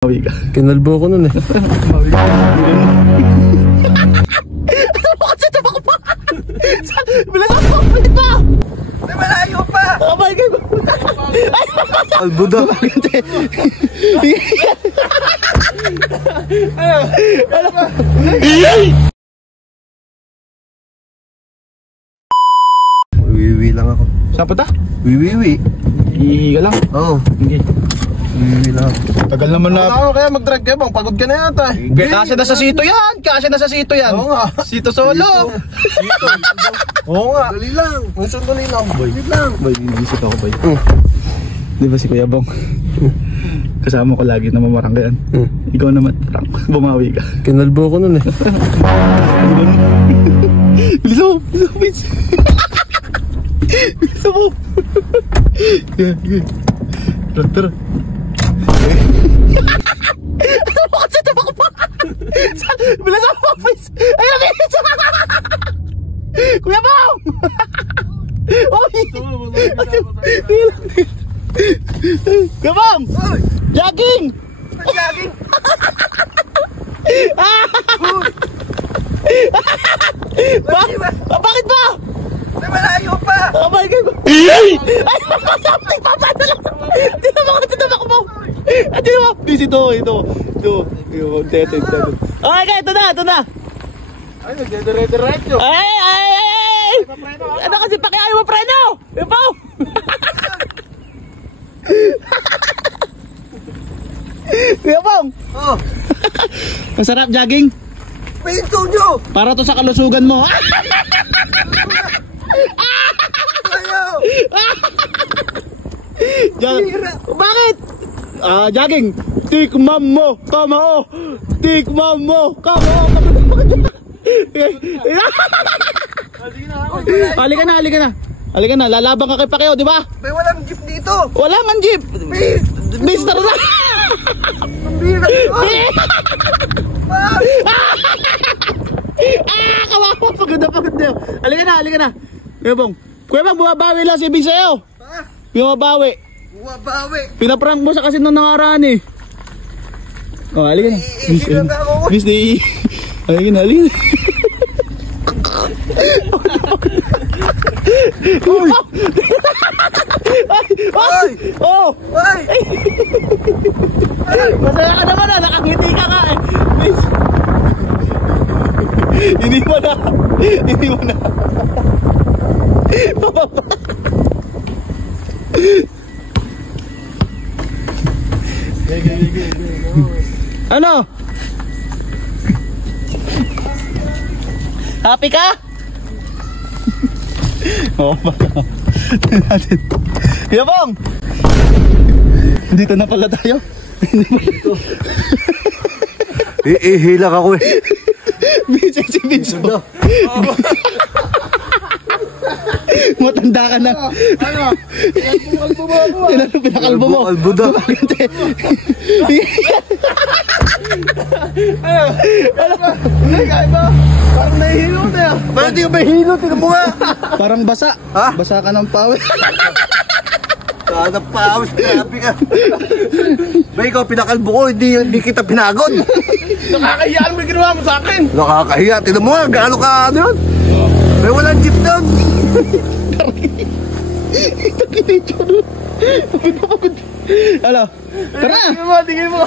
Mawi ka. Kinalbo ko nun eh. Mawi ka. Ano ba kasi tabak pa? Bilang ako, palit pa! May malayo pa! Oh my God! Albuda! Ano ba? Wiwi lang ako. Saan pa ta? Wiwi. Ihiga lang. Oo. Hindi. Wiwi lang ako. Tagal naman na. Ako kaya mag-drive kayo bang? Pagod ka na yata eh. Kasi na sa sito yan! Kasi na sa sito yan! Oo nga. Sito solo! Sito. Oo nga. Dali lang. Minsan dali lang. Boy. Dali lang. Boy, binisip ako boy. Di ba si Kuya Bong? Kasama ko lagi na mamaranggayan. Ikaw naman, Frank. Bumawi ka. Kinalbo ko nun eh. Bilis mo! Bilis mo! Bilis mo! Tara. Ano ba kasi tabak pa? Bilis mo! Ayun! Bilis! Kuya Bong! Oy! Kuya Bong! Jogging! Jogging! Bakit ba? May malayo pa! Oh my God! Ay! Something! Papadala! Tignan mo kasi tabak mo! Tignan mo! Ito. Okay, ito na! Ay, nagdedere-diretso! Ay! Ano kasi pakiayaw mo preno? Ipaw! Kuya Bong! Oh! Masarap jogging? Pinto nyo! Para to sa kalusugan mo. Ayaw! Bakit? Jogging. Tikman mo, kamao. Tikman mo, kamao. Halika na, lalabang ka kay Pacquiao, di ba? May walang jeep dito! Wala man jeep. Mister na. Pambira ko! Kawawa, pagod na. Halika na. Kuya Bong, bumabawi lang si Bing sa'yo. Ha? Bumabawi. Bumabawi! Pinaprank mo sa kasi nung nakaraan eh. Oh, halika na. Iihilang ako. Miss Day. Halika na. Ay! Oh! Ay! Masaya ka naman ah, nakangiti ka nga eh. Please. Hindi mo na. Ano? Happy ka? Oo ba? Natin. Kuya Bong! Dito na pala tayo. Iihilang ako eh. Si Binso. Matanda ka na. Ano? Pinakalbo mo. Albuda. Parang nahihilo na yan. Parang di ka mahilo, tingnan mo nga. Parang basa. Ha? Basa ka ng pawis. Sana pawis, grabe ka. Ba ikaw, pinakalbo ko, hindi kita pinagod. Nakakahiyaan mo yung ginawa mo sa akin. Nakakahiya, tingnan mo nga, gaano ka ano yun? May walang jeep doon. Ito kinito doon. Pagod. Ano? Tara! Tingin mo.